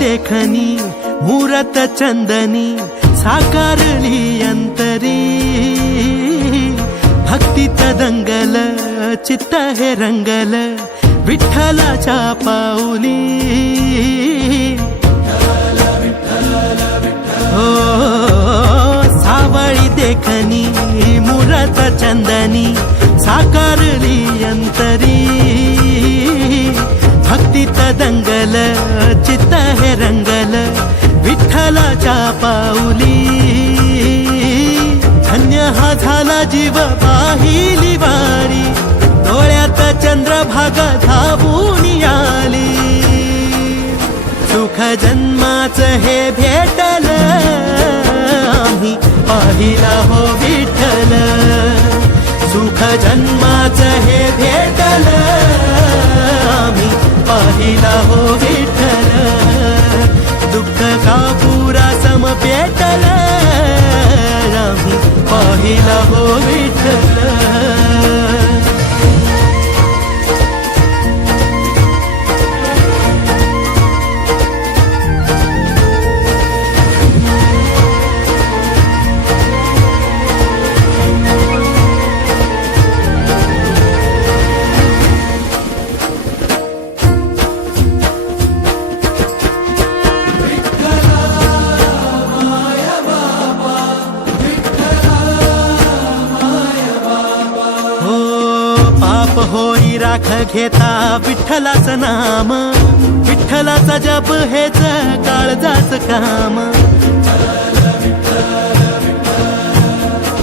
देखनी मूरत चंदनी साकारली अंतरी भक्तीत दंगल चित्त हे रंगल विठ्ठलाच्या पाऊली हो सावळी देखनी मूरत चंदनी साकारली अंतरी भक्तीत दंगल चित्त हे रंगल विठ्ठलाच्या पाऊली धन्य हा झाला जीव पाहिली वारी डोळ्यात चंद्रभागा धावून आली सुख जन्माचं हे भेटल आम्ही पाहिला हो विठ्ठल सुख जन्माचं हे भेटल आम्ही पाहिला हो विठ्ठल दुःख का पुरा सम पेटल आम्ही पाहिला हो विठ्ठल होई राख घेता विठ्ठलाचं नाम विठ्ठलाचा जप हेच काळजाचं काम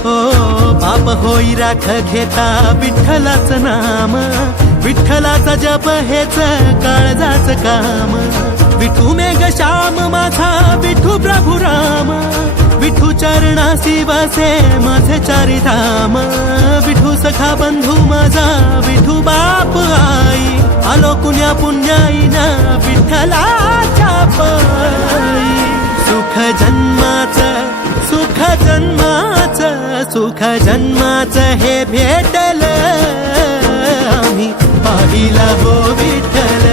हो पाप होई राख घेता विठ्ठलाचं नाम विठ्ठलाचा जप हेच काळजाचं काम विठू मेघ श्याम माझा विठू प्रभू राम विठू चरणासी वसे माझे चारी धाम विठू सखा बंधू माझा विठू बाप आई आलो कुण्या पुण्याईना विठ्ठलाच्या पायी सुख जन्माचं सुख जन्माचं सुख जन्माचं हे भेटल आम्ही पाहिला हो विठ्ठल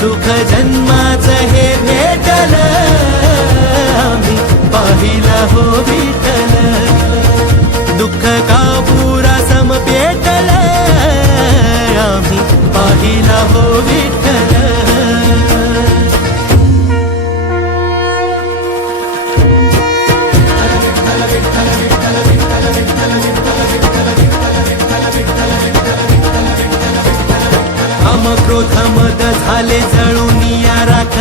सुख जन्माचं हे भेटल आम्ही पाहिला हो विठ्ठल दुःख का पुरा सम पेटल आम्ही पाहिला हो विठ्ठल काम क्रोध मद झाले जळून या राख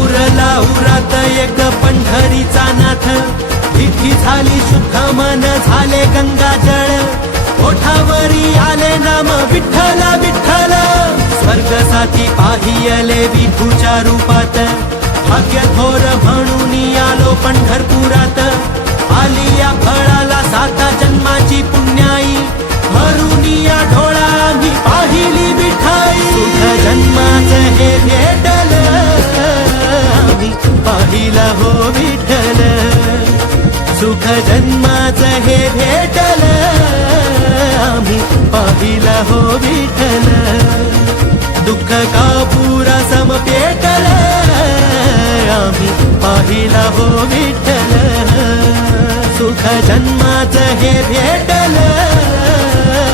उरला उरात एक पंढरीचा नाथ विठी झाली शुद्ध मन झाले गंगाजळ ओठावरी आले नाम विठ्ठल विठ्ठल स्वर्ग साथी पाहियले विठूच्या रूपात भाग्य थोर म्हणून आलो पंढरपुरात आली या फळाला साता जन्माची पुण्याई भरून या ढोळा आम्ही पाहिली विठाई सुख जन्माचं हे भेटल आम्ही पाहिला हो विठ्ठल सुख जन्माचं हे भेटल आम्ही पाहिला हो विठ्ठल दुःख का पुरा सम पेटल आम्ही पाहिला हो विठ्ठल सुख जन्माचं हे भेटल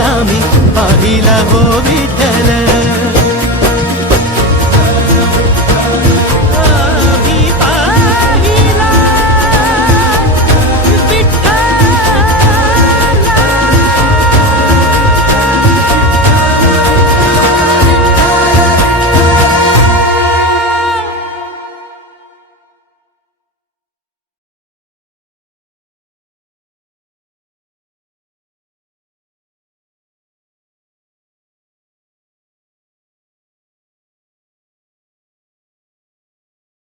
आम्ही पाहिला हो विठ्ठल